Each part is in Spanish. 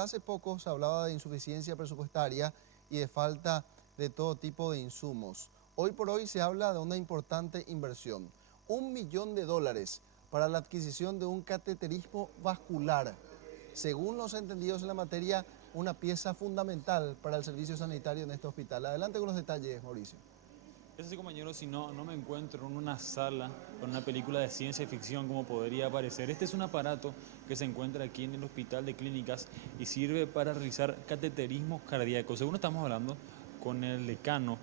hasta hace poco se hablaba de insuficiencia presupuestaria y de falta de todo tipo de insumos. Hoy por hoy se habla de una importante inversión, $1.000.000 para la adquisición de un cateterismo vascular. Según los entendidos en la materia, una pieza fundamental para el servicio sanitario en este hospital. Adelante con los detalles, Mauricio. Es así, compañero, si no me encuentro en una sala con una película de ciencia ficción como podría parecer. Este es un aparato que se encuentra aquí en el Hospital de Clínicas y sirve para realizar cateterismos cardíacos. Según estamos hablando con el decano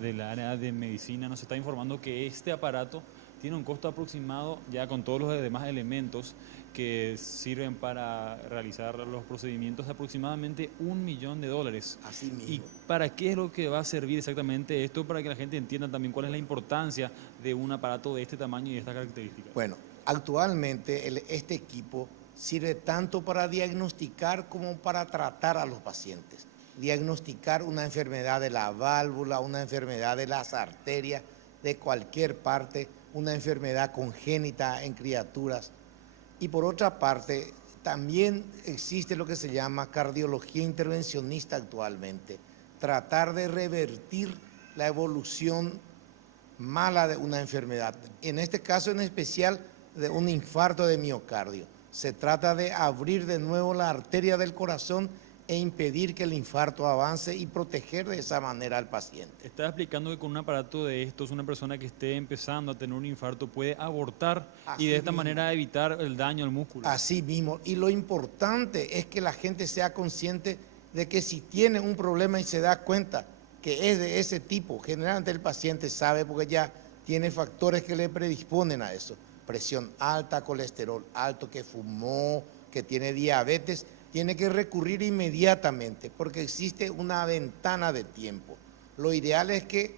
del área de medicina, nos está informando que este aparato tiene un costo aproximado, ya con todos los demás elementos que sirven para realizar los procedimientos, de aproximadamente $1.000.000. Así mismo. ¿Y para qué es lo que va a servir exactamente esto? Para que la gente entienda también cuál es la importancia de un aparato de este tamaño y de estas características. Bueno, actualmente este equipo sirve tanto para diagnosticar como para tratar a los pacientes. Diagnosticar una enfermedad de la válvula, una enfermedad de las arterias, de cualquier parte, una enfermedad congénita en criaturas. Y por otra parte, también existe lo que se llama cardiología intervencionista actualmente. Tratar de revertir la evolución mala de una enfermedad. En este caso en especial de un infarto de miocardio. Se trata de abrir de nuevo la arteria del corazón e impedir que el infarto avance y proteger de esa manera al paciente. Estaba explicando que con un aparato de estos, una persona que esté empezando a tener un infarto puede abortar y de esta manera evitar el daño al músculo. Así mismo, y lo importante es que la gente sea consciente de que si tiene un problema y se da cuenta que es de ese tipo, generalmente el paciente sabe porque ya tiene factores que le predisponen a eso, presión alta, colesterol alto, que fumó, que tiene diabetes, tiene que recurrir inmediatamente porque existe una ventana de tiempo. Lo ideal es que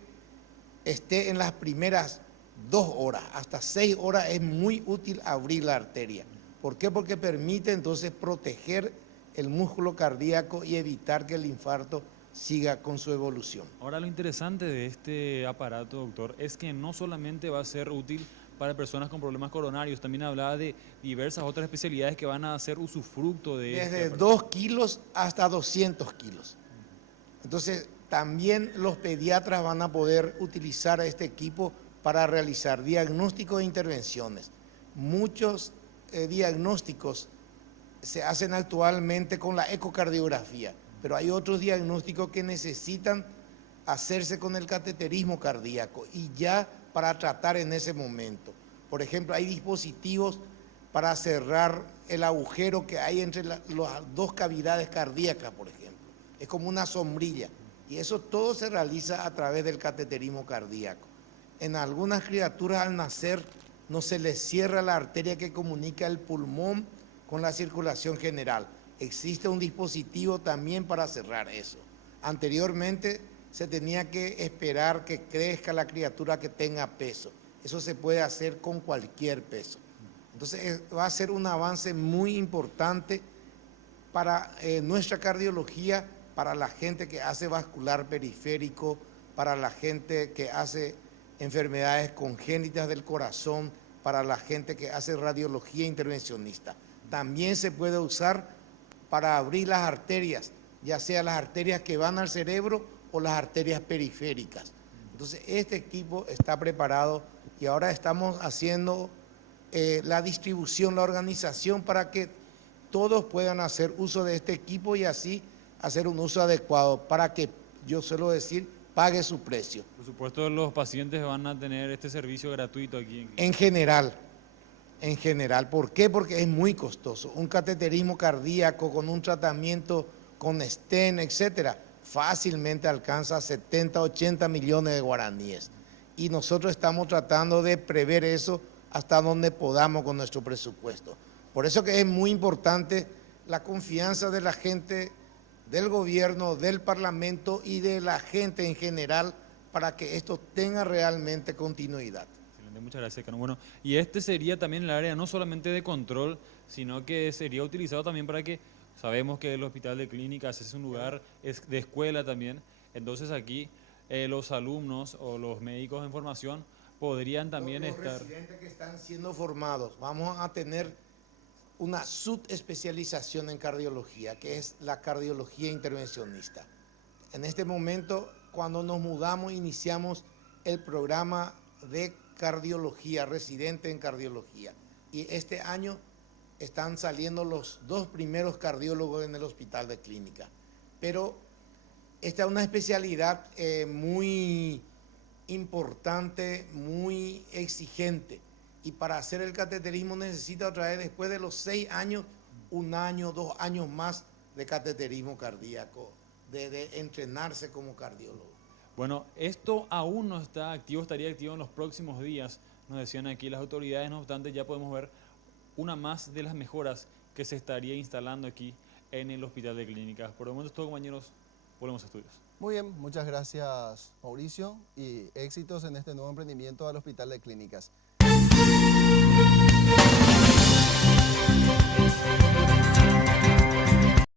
esté en las primeras 2 horas, hasta 6 horas es muy útil abrir la arteria. ¿Por qué? Porque permite entonces proteger el músculo cardíaco y evitar que el infarto siga con su evolución. Ahora, lo interesante de este aparato, doctor, es que no solamente va a ser útil para personas con problemas coronarios, también hablaba de diversas otras especialidades que van a hacer usufructo de desde 2 kilos hasta 200 kilos. Entonces, también los pediatras van a poder utilizar este equipo para realizar diagnósticos e intervenciones. Muchos diagnósticos se hacen actualmente con la ecocardiografía, pero hay otros diagnósticos que necesitan hacerse con el cateterismo cardíaco y ya para tratar en ese momento. Por ejemplo, hay dispositivos para cerrar el agujero que hay entre las 2 cavidades cardíacas, por ejemplo. Es como una sombrilla y eso todo se realiza a través del cateterismo cardíaco. En algunas criaturas al nacer no se les cierra la arteria que comunica el pulmón con la circulación general. Existe un dispositivo también para cerrar eso. Anteriormente se tenía que esperar que crezca la criatura que tenga peso. Eso se puede hacer con cualquier peso. Entonces va a ser un avance muy importante para nuestra cardiología, para la gente que hace vascular periférico, para la gente que hace enfermedades congénitas del corazón, para la gente que hace radiología intervencionista. También se puede usar para abrir las arterias, ya sea las arterias que van al cerebro o las arterias periféricas. Entonces este equipo está preparado y ahora estamos haciendo la distribución, la organización para que todos puedan hacer uso de este equipo y así hacer un uso adecuado para que, yo suelo decir, pague su precio. Por supuesto, los pacientes van a tener este servicio gratuito aquí. En general. ¿Por qué? Porque es muy costoso. Un cateterismo cardíaco con un tratamiento con stent, etcétera, fácilmente alcanza 70, 80 millones de guaraníes. Y nosotros estamos tratando de prever eso hasta donde podamos con nuestro presupuesto. Por eso que es muy importante la confianza de la gente, del gobierno, del parlamento y de la gente en general para que esto tenga realmente continuidad. Excelente, muchas gracias, Cano. Bueno, y este sería también el área no solamente de control, sino que sería utilizado también para que, sabemos que el Hospital de Clínicas es un lugar de escuela también, entonces aquí los alumnos o los médicos en formación podrían también los estar... residentes que están siendo formados, vamos a tener una subespecialización en cardiología, que es la cardiología intervencionista. En este momento, cuando nos mudamos, iniciamos el programa de cardiología, residente en cardiología. Y este año están saliendo los 2 primeros cardiólogos en el hospital de clínica. Pero esta es una especialidad muy importante, muy exigente. Y para hacer el cateterismo necesita otra vez, después de los 6 años, 1 año, 2 años más de cateterismo cardíaco, de entrenarse como cardiólogo. Bueno, esto aún no está activo, estaría activo en los próximos días, nos decían aquí las autoridades. No obstante, ya podemos ver una más de las mejoras que se estaría instalando aquí en el Hospital de Clínicas. Por el momento es todo, compañeros, volvemos a estudios. Muy bien, muchas gracias Mauricio y éxitos en este nuevo emprendimiento al Hospital de Clínicas.